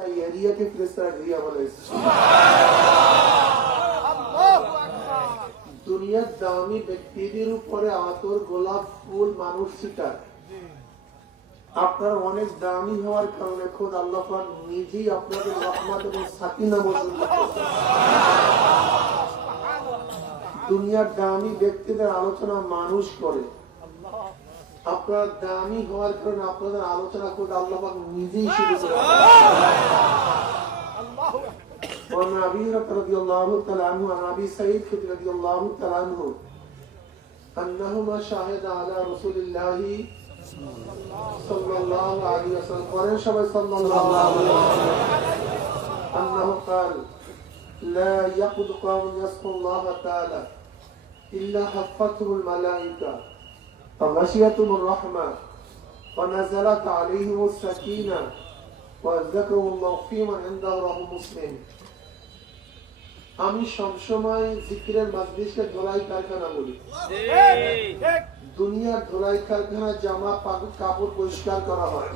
তাই এরিয়াকে ফেরেশতারা রিয়া বলে। দুনিয়ার দামি ব্যক্তিদের উপরে আতর, গোলাপ ফুল মানুষ ছিটায়। আপনার অনেক দামি হওয়ার কারণে খোদ আল্লাহ পাক নিজেই আপনাদের রহমত এবং সাকিনা বর্ষণ করতেছেন। দুনিয়ার দামি ব্যক্তিদের আলোচনা মানুষ করে, আপনার দামি হওয়ার কারণে আপনাদের আলোচনা খোদ আল্লাহ পাক নিজেই শুরু করে। وعن أبي هريرة رضي الله تعالى عنه عن أبي سعيد رضي الله تعالى عنه أنهما شاهد على رسول الله صلى الله عليه وسلم صلى الله عليه وسلم أنه قال لا يقود قوم يذكر الله تعالى إلا حفتهم الملائكة فغشيتهم الرحمة ونزلت عليهم السكينة وذكروا الله فيمن عنده رواه مسلم। আমি সবসময় জিকিরের মাজলিসকে ধোলাই কারখানা বলি। দুনিয়ার ধোলাই কারখানা জামা কাপড় পরিষ্কার করা হয়।